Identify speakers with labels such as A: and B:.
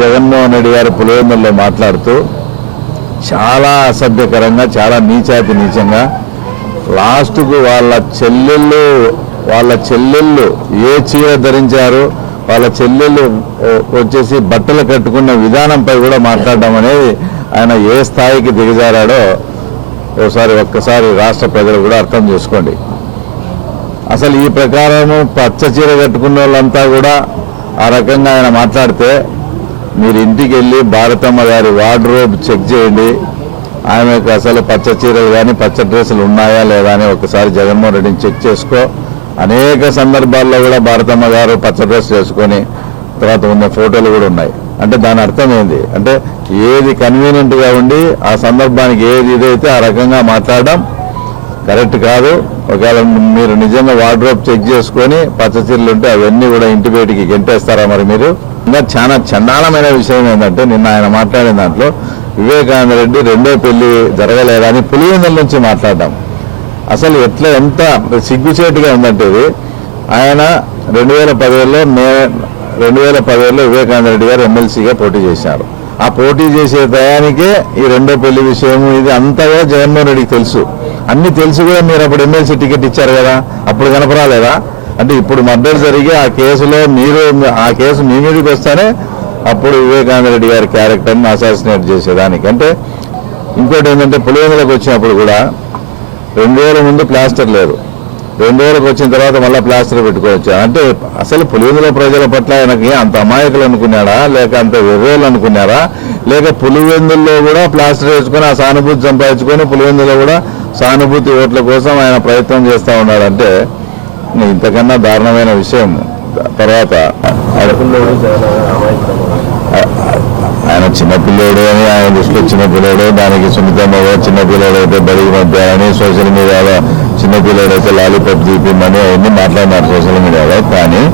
A: జగన్మోహన్ రెడ్డి గారు పులివెందుల్లో మాట్లాడుతూ చాలా అసభ్యకరంగా చాలా నీచాతి నీచంగా లాస్ట్కు వాళ్ళ చెల్లెళ్ళు వాళ్ళ చెల్లెళ్ళు ఏ చీర ధరించారు వాళ్ళ చెల్లెళ్ళు వచ్చేసి బట్టలు కట్టుకున్న విధానంపై కూడా మాట్లాడడం అనేది ఆయన ఏ స్థాయికి దిగజారాడో ఒకసారి ఒక్కసారి రాష్ట్ర ప్రజలు కూడా అర్థం చేసుకోండి అసలు ఈ ప్రకారము పచ్చ చీర కట్టుకున్న వాళ్ళంతా కూడా ఆ రకంగా ఆయన మాట్లాడితే మీరు ఇంటికి వెళ్ళి భారతమ్మ గారి వార్డ్రోబ్ చెక్ చేయండి ఆమెకు అసలు పచ్చ చీరలు కానీ పచ్చ డ్రెస్సులు ఉన్నాయా లేదా అని ఒకసారి జగన్మోహన్ రెడ్డిని చెక్ చేసుకో అనేక సందర్భాల్లో కూడా భారతమ్మ గారు పచ్చ డ్రెస్ చేసుకొని తర్వాత ఉన్న ఫోటోలు కూడా ఉన్నాయి అంటే దాని అర్థం ఏంది అంటే ఏది గా ఉండి ఆ సందర్భానికి ఏది ఇదైతే ఆ రకంగా మాట్లాడడం కరెక్ట్ కాదు ఒకవేళ మీరు నిజంగా వార్డ్రోబ్ చెక్ చేసుకుని పచ్చచీరలు ఉంటే అవన్నీ కూడా ఇంటి బయటికి గెంటేస్తారా మరి మీరు ఇంకా చాలా చండాలమైన విషయం ఏంటంటే నిన్న ఆయన మాట్లాడిన దాంట్లో వివేకానంద రెడ్డి రెండో పెళ్లి జరగలేదని పులివెందుల నుంచి మాట్లాడడం అసలు ఎట్లా ఎంత సిగ్గుచేటుగా ఉందంటే ఇది ఆయన రెండు వేల పదిహేడులో మే రెండు వేల పదిహేడులో వివేకానంద రెడ్డి గారు ఎమ్మెల్సీగా పోటీ చేశారు ఆ పోటీ చేసే టయానికే ఈ రెండో పెళ్లి విషయం ఇది అంతగా జగన్మోహన్ రెడ్డికి తెలుసు అన్ని తెలిసి కూడా మీరు అప్పుడు ఎమ్మెల్సీ టికెట్ ఇచ్చారు కదా అప్పుడు కనపరాలేదా అంటే ఇప్పుడు మర్డర్ జరిగి ఆ కేసులో మీరు ఆ కేసు మీ మీదకి వస్తేనే అప్పుడు వివేకానంద రెడ్డి గారి క్యారెక్టర్ని అసాసినేట్ చేసేదానికి అంటే ఇంకోటి ఏంటంటే పులివెందులకు వచ్చినప్పుడు కూడా రెండు వేల ముందు ప్లాస్టర్ లేదు రెండు వేలకు వచ్చిన తర్వాత మళ్ళీ ప్లాస్టర్ పెట్టుకోవచ్చు అంటే అసలు పులివెందుల ప్రజల పట్ల ఆయనకి అంత అమాయకులు అనుకున్నాడా లేక అంత వివేలు అనుకున్నారా లేక పులివెందుల్లో కూడా ప్లాస్టర్ వేసుకొని ఆ సానుభూతి సంపాదించుకొని పులివెందులో కూడా సానుభూతి ఓట్ల కోసం ఆయన ప్రయత్నం చేస్తూ ఉన్నాడంటే ఇంతకన్నా దారుణమైన విషయం తర్వాత ఆయన చిన్నపిల్లడు అని ఆయన దృష్టిలో చిన్నపిల్లడు దానికి సున్నితమ్మ చిన్నపిల్లడు
B: అయితే బడికి పంపారని సోషల్ మీడియాలో చిన్నపిల్లడు అయితే లాలీపాప్ మనీ అవన్నీ మాట్లాడినారు సోషల్ మీడియాలో కానీ